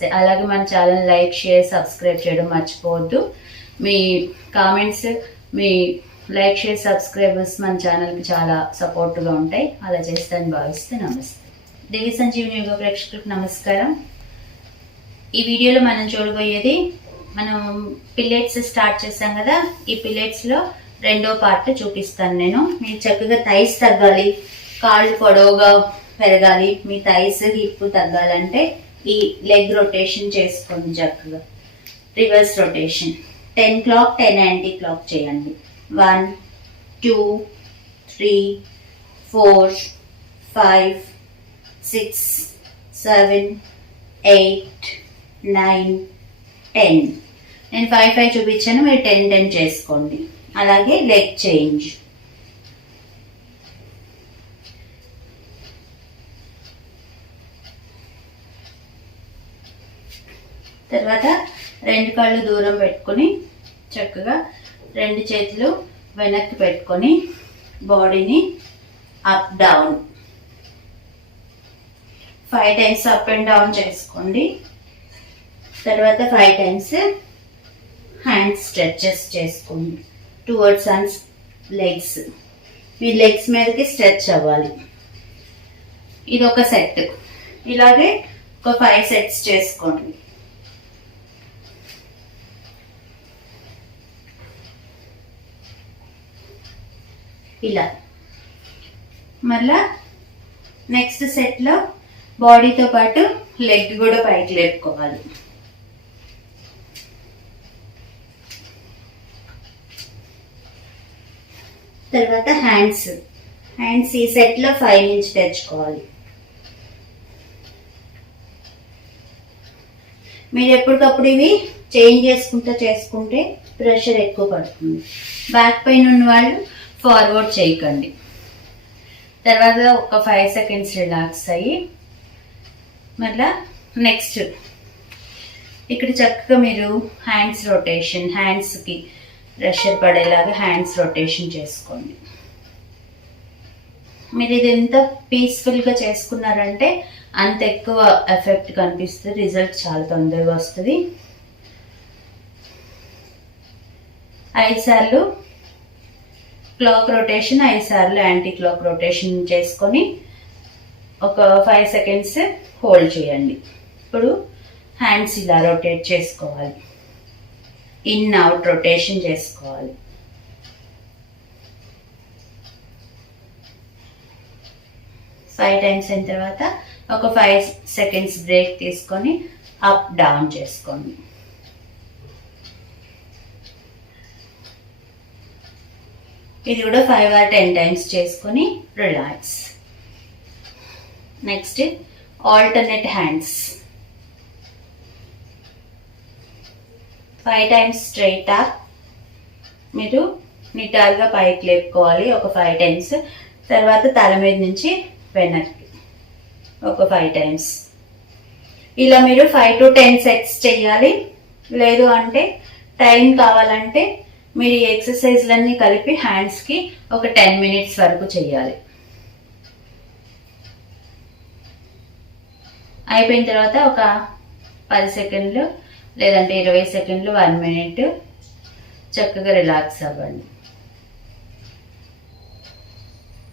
నమస్తే. అలాగే మన ఛానల్ లైక్ షేర్ సబ్స్క్రైబ్ చేయడం మర్చిపోవద్దు. మీ కామెంట్స్, మీ లైక్ షేర్ సబ్స్క్రైబర్స్ మన ఛానల్కి చాలా సపోర్ట్గా ఉంటాయి. అలా చేస్తానని భావిస్తే నమస్తే. దివ్య సంజీవిని యోగా ప్రేక్షకులకు నమస్కారం. ఈ వీడియోలో మనం చూడబోయేది, మనం పిల్లెట్స్ స్టార్ట్ చేసాం కదా, ఈ పిల్లెట్స్లో రెండో పార్ట్ చూపిస్తాను నేను. మీరు చక్కగా థైస్ తగ్గాలి, కాళ్ళు పొడవుగా పెరగాలి, మీ థైస్ హిప్ తగ్గాలంటే ఈ లెగ్ రొటేషన్ చేసుకోండి. చక్కగా reverse rotation 10 clock 10 anti clock చేయండి. 1 2 3 4 5 6 7 8 9 10. నేను 5 5 చూపించాను, మీరు 10 10 చేసుకోండి. అలాగే లెగ్ చేంజ్. తర్వాత రెండు కాళ్ళు దూరం పెట్టుకొని చక్కగా రెండు చేతులు వెనక్కి పెట్టుకొని బాడీని up down 5 times up and down చేసుకోండి. తర్వాత 5 times హ్యాండ్స్ స్ట్రెచెస్ చేసుకోండి towards and legs. Me legs మీదకి స్ట్రెచ్ అవ్వాలి. ఇది ఒక సెట్. ఇలాగే ఒక 5 sets చేసుకోండి. ఇలా మళ్ళా నెక్స్ట్ సెట్లో బాడీతో పాటు లెగ్ కూడా పైకి లేపుకోవాలి. తర్వాత హ్యాండ్స్ ఈ సెట్లో 5 నుంచి తెచ్చుకోవాలి. మీరు ఎప్పటికప్పుడు ఇవి చేంజ్ చేసుకుంటే ప్రెషర్ ఎక్కువ పడుతుంది. బ్యాక్ పెయిన్ ఉన్న వాళ్ళు ఫార్వర్డ్ చేయకండి. తర్వాత ఒక 5 seconds రిలాక్స్ అయ్యి మళ్ళా నెక్స్ట్ ఇక్కడ చక్కగా మీరు హ్యాండ్స్ రొటేషన్, హ్యాండ్స్కి ప్రెషర్ పడేలాగా హ్యాండ్స్ రొటేషన్ చేసుకోండి. మీరు ఇది ఎంత పీస్ఫుల్గా చేసుకున్నారంటే అంత ఎక్కువ ఎఫెక్ట్ కనిపిస్తుంది, రిజల్ట్ చాలా తొందరగా వస్తుంది. 5 సార్లు క్లాక్ రొటేషన్, 5 సార్లు యాంటీ క్లాక్ రొటేషన్ చేసుకొని ఒక 5 seconds హోల్డ్ చేయండి. ఇప్పుడు హ్యాండ్స్ ఇలా రొటేట్ చేసుకోవాలి, ఇన్ అవుట్ రొటేషన్ చేసుకోవాలి. ఫైవ్ టైమ్స్ అయిన తర్వాత ఒక 5 seconds బ్రేక్ తీసుకొని అప్ డౌన్ చేసుకోండి. ఇది కూడా 5 or 10 times చేసుకొని relax. Next alternate hands 5 times straight up. మీరు నిటారుగా పైకి లేపుకోవాలి ఒక 5 times. తర్వాత తల మీద నుంచి వెనక్కి ఒక 5 times. ఇలా మీరు 5 to 10 sets చేయాలి. లేదు అంటే టైం కావాలంటే మీరు ఈ ఎక్సర్సైజ్లన్నీ కలిపి హ్యాండ్స్కి ఒక 10 minutes వరకు చేయాలి. అయిపోయిన తర్వాత ఒక 10 seconds లేదంటే 20 seconds 1 minute చక్కగా రిలాక్స్ అవ్వండి.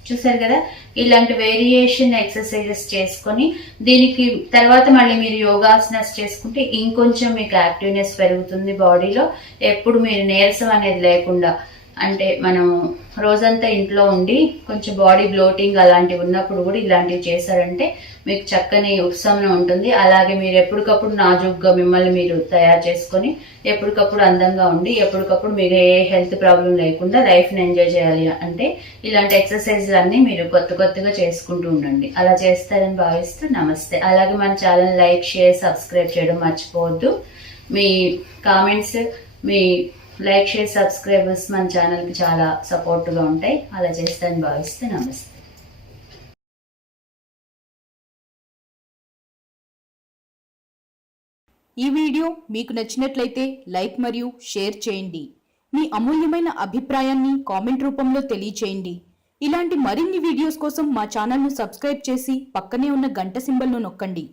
చూసారు కదా, ఇలాంటి వేరియేషన్ ఎక్సర్సైజెస్ చేసుకొని దీనికి తర్వాత మళ్ళీ మీరు యోగాసనాస్ చేసుకుంటే ఇంకొంచెం మీకు యాక్టివ్నెస్ పెరుగుతుంది బాడీలో. ఎప్పుడు మీరు నీరసం అనేది లేకుండా, అంటే మనం రోజంతా ఇంట్లో ఉండి కొంచెం బాడీ బ్లోటింగ్ అలాంటివి ఉన్నప్పుడు కూడా ఇలాంటివి చేశారంటే మీకు చక్కని ఉపశమనం ఉంటుంది. అలాగే మీరు ఎప్పటికప్పుడు నాజుగ్గా మిమ్మల్ని మీరు తయారు చేసుకొని ఎప్పటికప్పుడు అందంగా ఉండి ఎప్పటికప్పుడు మీరు ఏ హెల్త్ ప్రాబ్లం లేకుండా లైఫ్ని ఎంజాయ్ చేయాలి అంటే ఇలాంటి ఎక్సర్సైజ్లు అన్నీ మీరు కొత్తగా చేసుకుంటూ ఉండండి. అలా చేస్తారని భావిస్తూ నమస్తే. అలాగే మన ఛానల్ లైక్ షేర్ సబ్స్క్రైబ్ చేయడం మర్చిపోవద్దు. మీ కామెంట్స్, మీ లైక్ షేర్ సబ్స్క్రైబర్స్ మన ఛానల్కి చాలా సపోర్ట్గా ఉంటాయి. అలా చేస్తారని భావిస్తూ నమస్తే. ఈ వీడియో మీకు నచ్చినట్లయితే లైక్ మరియు షేర్ చేయండి. మీ అమూల్యమైన అభిప్రాయాన్ని కామెంట్ రూపంలో తెలియచేయండి. ఇలాంటి మరిన్ని వీడియోస్ కోసం మా ఛానల్ను సబ్స్క్రైబ్ చేసి పక్కనే ఉన్న గంట సింబల్ను నొక్కండి.